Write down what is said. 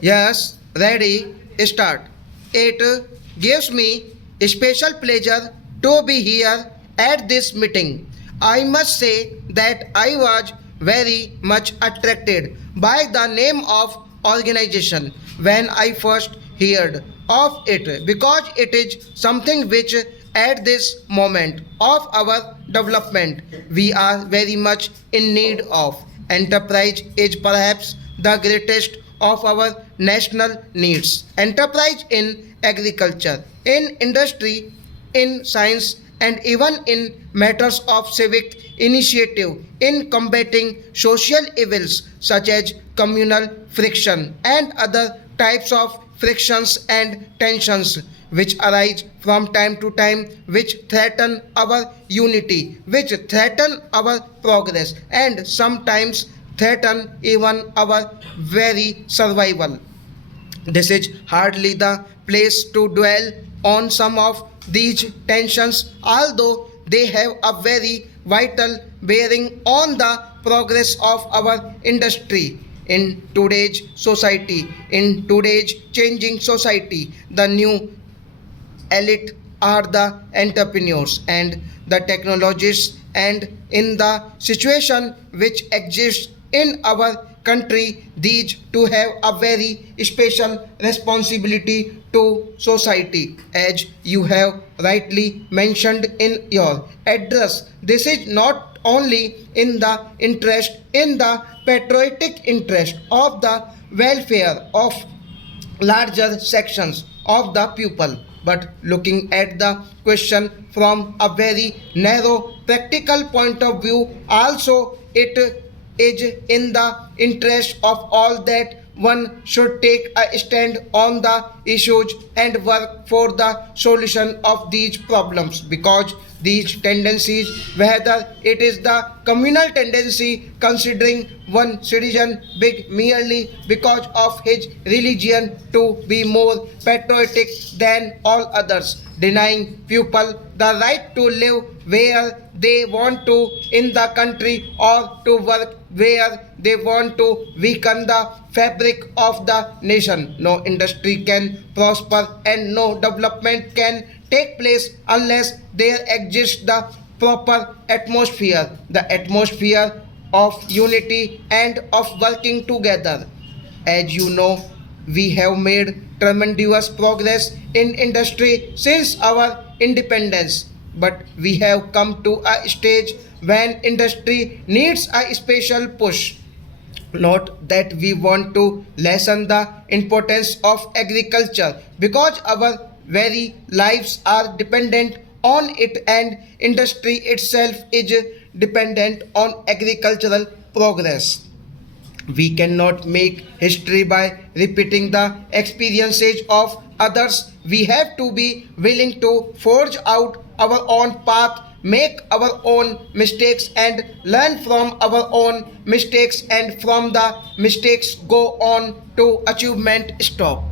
Yes, ready, start. It gives me a special pleasure to be here at this meeting. I must say that I was very much attracted by the name of organization when I first heard of it because it is something which at this moment of our development we are very much in need of. Enterprise is perhaps the greatest of our national needs. Enterprise in agriculture, in industry, in science, and even in matters of civic initiative in combating social evils such as communal friction and other types of frictions and tensions which arise from time to time, which threaten our unity, which threaten our progress, and sometimes threaten even our very survival. This is hardly the place to dwell on some of these tensions, although they have a very vital bearing on the progress of our industry. In today's society, in today's changing society, the new elite are the entrepreneurs and the technologists, and in the situation which exists in our country, these to have a very special responsibility to society. As you have rightly mentioned in your address, this is not only in the interest, in the patriotic interest of the welfare of larger sections of the pupil, but looking at the question from a very narrow practical point of view also, it is in the interest of all that one should take a stand on the issues and work for the solution of these problems, because these tendencies, whether it is the communal tendency considering one citizen big merely because of his religion to be more patriotic than all others, denying people the right to live where they want to in the country or to work where they want to, weaken the fabric of the nation. No industry can prosper and no development can take place unless there exists the proper atmosphere of unity and of working together. As you know, we have made tremendous progress in industry since our independence, but we have come to a stage when industry needs a special push. Not that we want to lessen the importance of agriculture, because our very lives are dependent on it and industry itself is dependent on agricultural progress. We cannot make history by repeating the experiences of others. We have to be willing to forge out our own path, make our own mistakes, and learn from our own mistakes, and from the mistakes go on to achievement stop.